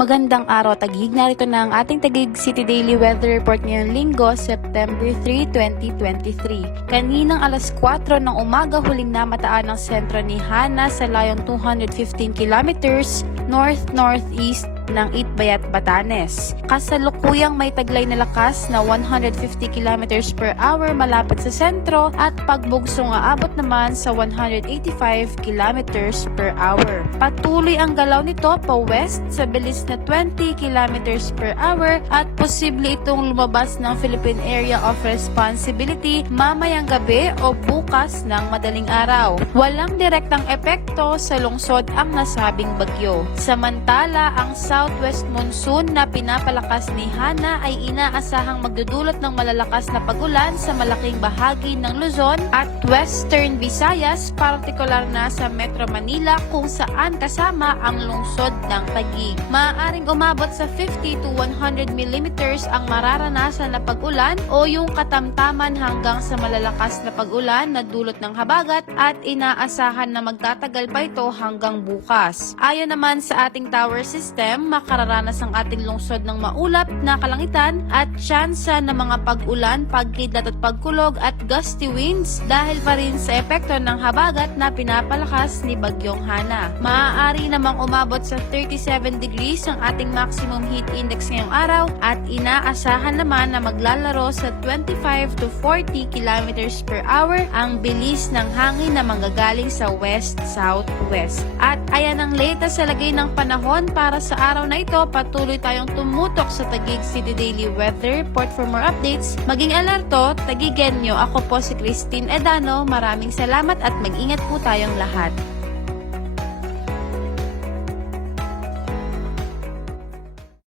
Magandang araw, Taguig. Narito na ang ating Taguig City Daily Weather Report ngayong Linggo, September 3, 2023. Kaninang alas 4 ng umaga, huling namataan ang sentro ni Hana sa layong 215 kilometers north-northeast ng Itbayat, Batanes. Kasalukuyang may taglay na lakas na 150 km per hour malapit sa sentro at pagbugsong aabot naman sa 185 km per hour. Patuloy ang galaw nito pa west sa bilis na 20 km per hour at posible itong lumabas ng Philippine Area of Responsibility mamayang gabi o bukas ng madaling araw. Walang direktang epekto sa lungsod ang nasabing bagyo. Samantala, ang southwest monsoon na pinapalakas ni Hana ay inaasahang magdudulot ng malalakas na pag-ulan sa malaking bahagi ng Luzon at Western Visayas, partikular na sa Metro Manila kung saan kasama ang lungsod ng Taguig. Maaaring umabot sa 50 to 100 millimeters ang mararanasan na pag-ulan o yung katamtaman hanggang sa malalakas na pag-ulan na dulot ng habagat at inaasahan na magtatagal pa ito hanggang bukas. Ayon naman sa ating tower system, makararanas ang ating lungsod ng maulap na kalangitan at tsansa ng mga pag-ulan, pagkidlat at pagkulog at gusty winds dahil pa rin sa epekto ng habagat na pinapalakas ni Bagyong Hana. Maaari namang umabot sa 37 degrees ang ating maximum heat index ngayong araw at inaasahan naman na maglalaro sa 25 to 40 kilometers per hour ang bilis ng hangin na manggagaling sa west-southwest. At ayan ang latest sa lagay ng panahon para sa araw na ito. Patuloy tayong tumutok sa Taguig City Daily Weather Report. For more updates, maging alerto, Taguigenyo. Ako po si Christine Edano. Maraming salamat at mag-ingat po tayong lahat.